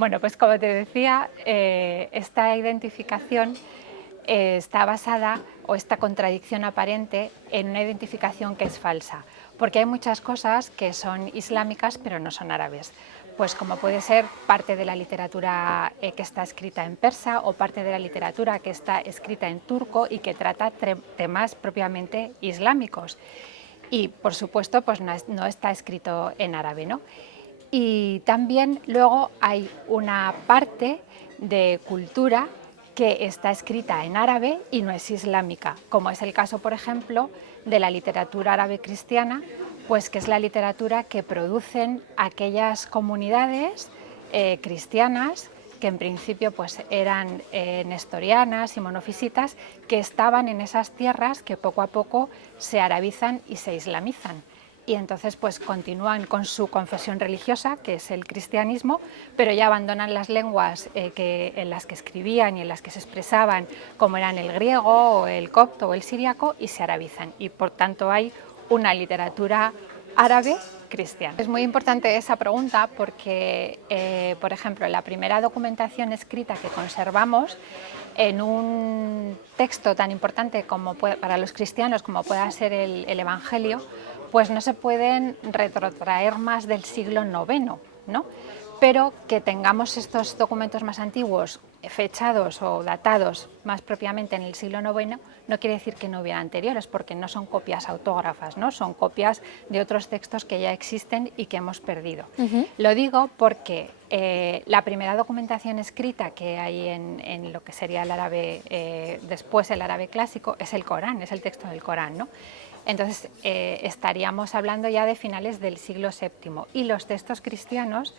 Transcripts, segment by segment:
Bueno, pues como te decía, esta identificación está basada, o esta contradicción aparente, en una identificación que es falsa, porque hay muchas cosas que son islámicas pero no son árabes, pues como puede ser parte de la literatura que está escrita en persa o parte de la literatura que está escrita en turco y que trata temas propiamente islámicos. Y por supuesto pues no está escrito en árabe, ¿no? Y también luego hay una parte de cultura que está escrita en árabe y no es islámica, como es el caso, por ejemplo, de la literatura árabe cristiana, pues que es la literatura que producen aquellas comunidades cristianas que en principio pues eran nestorianas y monofisitas, que estaban en esas tierras que poco a poco se arabizan y se islamizan. Y entonces pues continúan con su confesión religiosa, que es el cristianismo, pero ya abandonan las lenguas en las que escribían y en las que se expresaban, como eran el griego o el copto o el siríaco, y se arabizan. Y por tanto hay una literatura árabe cristiana. Es muy importante esa pregunta porque, por ejemplo, la primera documentación escrita que conservamos en un texto tan importante como para los cristianos como pueda ser el Evangelio, pues no se pueden retrotraer más del siglo IX, ¿no? Pero que tengamos estos documentos más antiguos fechados o datados más propiamente en el siglo IX no quiere decir que no hubiera anteriores, porque no son copias autógrafas, ¿no? Son copias de otros textos que ya existen y que hemos perdido. Lo digo porque la primera documentación escrita que hay en lo que sería el árabe, después el árabe clásico, es el Corán, es el texto del Corán, ¿no? Entonces estaríamos hablando ya de finales del siglo VII, y los textos cristianos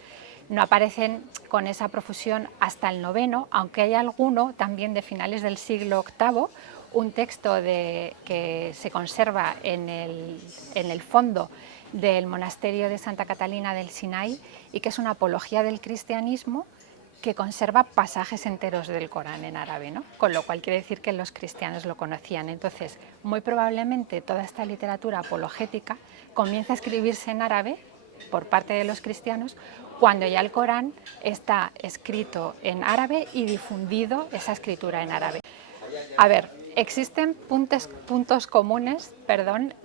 no aparecen con esa profusión hasta el IX, aunque hay alguno también de finales del siglo VIII, un texto que se conserva en el fondo del monasterio de Santa Catalina del Sinaí y que es una apología del cristianismo que conserva pasajes enteros del Corán en árabe, ¿no? Con lo cual quiere decir que los cristianos lo conocían. Entonces, muy probablemente toda esta literatura apologética comienza a escribirse en árabe por parte de los cristianos cuando ya el Corán está escrito en árabe y difundido esa escritura en árabe. A ver, existen puntos comunes,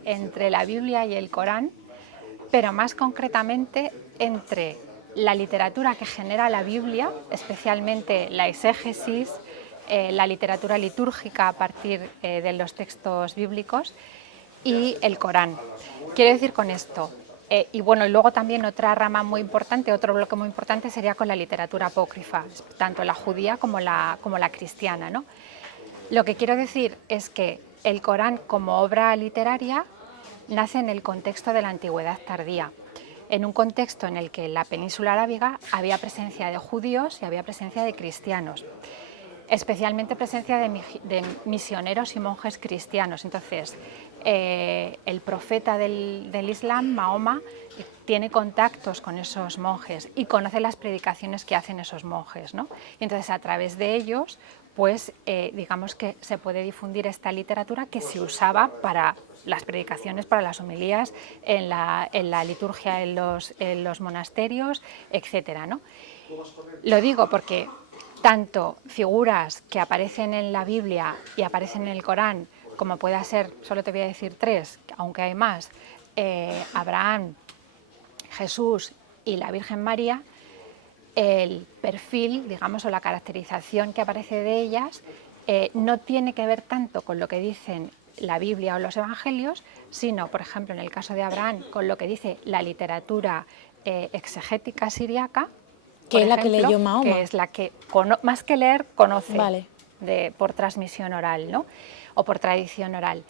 entre la Biblia y el Corán, pero más concretamente entre la literatura que genera la Biblia, especialmente la exégesis, la literatura litúrgica a partir de los textos bíblicos, y el Corán. Quiero decir con esto, y bueno, y luego también otra rama muy importante, otro bloque muy importante sería con la literatura apócrifa, tanto la judía como la cristiana, ¿no? Lo que quiero decir es que el Corán como obra literaria nace en el contexto de la antigüedad tardía, en un contexto en el que en la península arábiga había presencia de judíos y había presencia de cristianos, especialmente presencia de misioneros y monjes cristianos. Entonces, el profeta del Islam, Mahoma, tiene contactos con esos monjes y conoce las predicaciones que hacen esos monjes, ¿no? Y entonces, a través de ellos, pues digamos que se puede difundir esta literatura que se usaba para las predicaciones, para las homilías, en la liturgia en los monasterios, etcétera, ¿no? Lo digo porque tanto figuras que aparecen en la Biblia y aparecen en el Corán, como pueda ser, solo te voy a decir tres, aunque hay más, Abraham, Jesús y la Virgen María, el perfil, digamos, o la caracterización que aparece de ellas no tiene que ver tanto con lo que dicen la Biblia o los Evangelios, sino, por ejemplo, en el caso de Abraham, con lo que dice la literatura exegética siriaca, Que por es la que ejemplo, leyó Mahoma. que es la que, más que leer, conoce Vale. por transmisión oral, ¿no? O por tradición oral.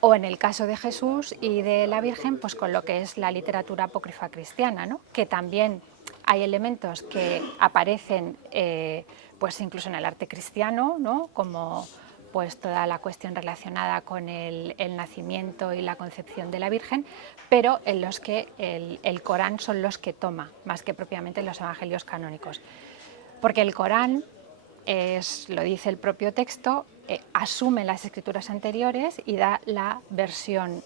O en el caso de Jesús y de la Virgen, pues con lo que es la literatura apócrifa cristiana, ¿no? Que también hay elementos que aparecen pues incluso en el arte cristiano, ¿no? Como pues toda la cuestión relacionada con el nacimiento y la concepción de la Virgen, pero en los que el Corán son los que toma, más que propiamente los evangelios canónicos. Porque el Corán, lo dice el propio texto, asume las escrituras anteriores y da la versión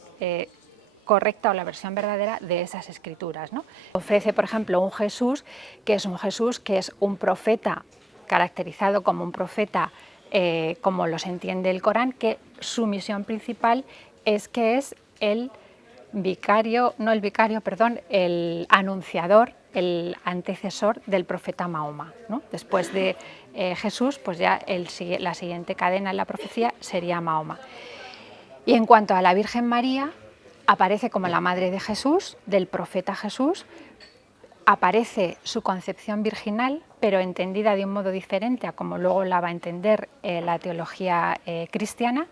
correcta o la versión verdadera de esas escrituras, ¿no? Ofrece, por ejemplo, un Jesús que es un profeta, caracterizado como un profeta como los entiende el Corán, que su misión principal es que es el anunciador, el antecesor del profeta Mahoma, ¿no? Después de Jesús, pues ya la siguiente cadena en la profecía sería Mahoma. Y en cuanto a la Virgen María, aparece como la madre de Jesús, del profeta Jesús, aparece su concepción virginal, pero entendida de un modo diferente a como luego la va a entender la teología cristiana,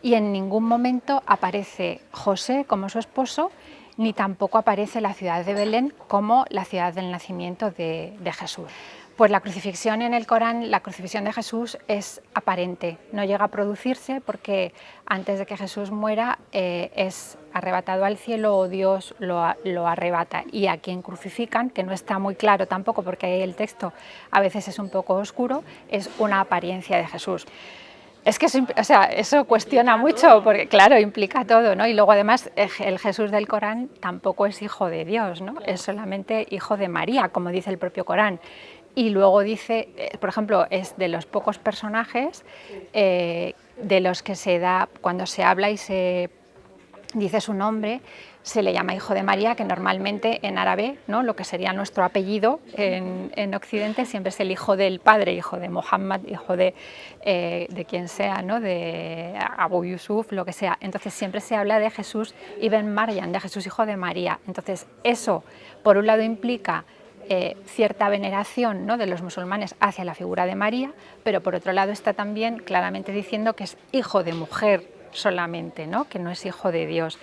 y en ningún momento aparece José como su esposo, ni tampoco aparece la ciudad de Belén como la ciudad del nacimiento de Jesús. Pues la crucifixión en el Corán, la crucifixión de Jesús es aparente, no llega a producirse porque antes de que Jesús muera es arrebatado al cielo o Dios lo arrebata, y a quien crucifican, que no está muy claro tampoco porque el texto a veces es un poco oscuro, es una apariencia de Jesús. Es que eso cuestiona mucho, porque claro, implica todo, ¿no? Y luego además el Jesús del Corán tampoco es hijo de Dios, ¿no? Es solamente hijo de María, como dice el propio Corán. Y luego dice, por ejemplo, es de los pocos personajes de los que se da, cuando se habla y se dice su nombre, se le llama hijo de María, que normalmente en árabe, ¿no?, lo que sería nuestro apellido en Occidente, siempre es el hijo del padre, hijo de Muhammad, hijo de quien sea, ¿no?, de Abu Yusuf, lo que sea. Entonces siempre se habla de Jesús ibn Maryam, de Jesús hijo de María. Entonces eso, por un lado, implica cierta veneración, ¿no?, de los musulmanes hacia la figura de María, pero por otro lado está también claramente diciendo que es hijo de mujer solamente, ¿no?, que no es hijo de Dios.